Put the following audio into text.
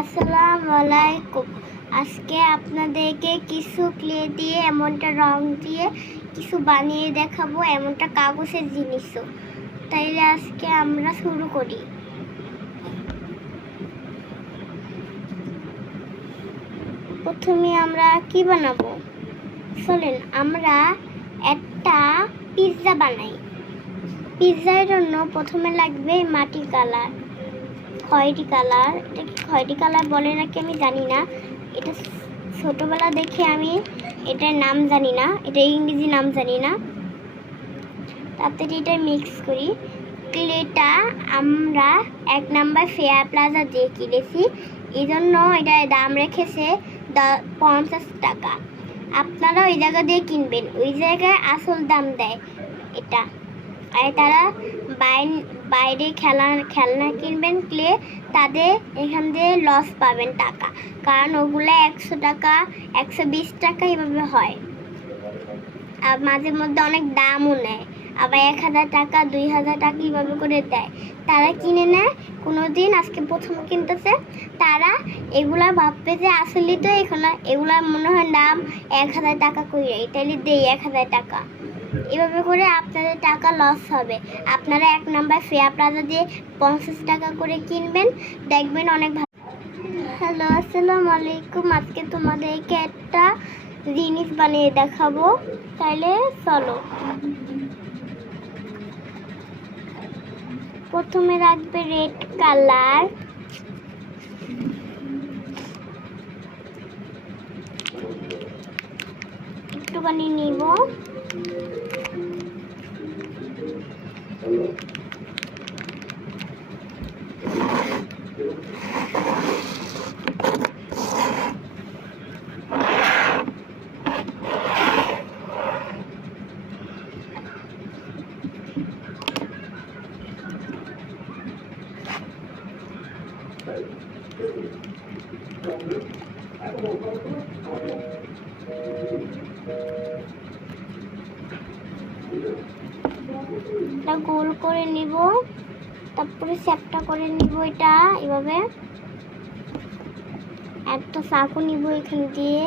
আসসালামু আলাইকুম। আজকে আপনাদেরকে কিছু ক্লে দিয়ে এমনটা রং দিয়ে কিছু বানিয়ে দেখাবো, এমনটা কাগজের জিনিসও। তাইলে আজকে আমরা শুরু করি। প্রথমে আমরা কি বানাবো, চলেন আমরা একটা পিৎজা বানাই। পিৎজার জন্য প্রথমে লাগবে মাটি কালার, খয়েরি কালার। এটা কি খয়েরি কালার বলে নাকি আমি জানি না, এটা ছোটোবেলা দেখে আমি এটার নাম জানি না, এটা ইংরেজি নাম জানি না। তাড়াতাড়ি এটা মিক্স করি। ক্লেটা আমরা 1 নাম্বার ফেয়ার প্লাজা দিয়ে কিনেছি, এই জন্য এটার দাম রেখেছে 50 টাকা। আপনারা ওই জায়গা দিয়ে কিনবেন, ওই জায়গায় আসল দাম দেয় এটা। আর তারা বাইরে খেলনা কিনবেন ক্লে, তাদের এখান দিয়ে লস পাবেন টাকা, কারণ ওগুলো 100 টাকা 120 টাকা এভাবে হয়। আর মাঝে মধ্যে অনেক দামও নেয়, আবার 1000 টাকা 2000 টাকা এইভাবে করে দেয়। তারা কিনে নেয় কোনোদিন, আজকে প্রথম কিনতেছে তারা, এগুলা ভাববে যে আসলেই তো এখানে এগুলার মনে হয় দাম 1000 টাকা করে, তাইলে দেই 1000 টাকা। এভাবে করে আপনাদের টাকা লস হবে। আপনারা 1 নাম্বার ফেয়ার প্লাজা দিয়ে 50 টাকা করে কিনবেন, দেখবেন অনেক ভালো। হ্যালো, আসসালামু আলাইকুম। আজকে তোমাদেরকে একটা জিনিস বানিয়ে দেখাবো, তাইলে চলো। প্রথমে রাখবে রেড কালার, একটুখানি নিব। এটা গোল করে নিব, তারপরে চ্যাপটা করে নিব। এটা এভাবে একটা চাকু নিব এখান দিয়ে,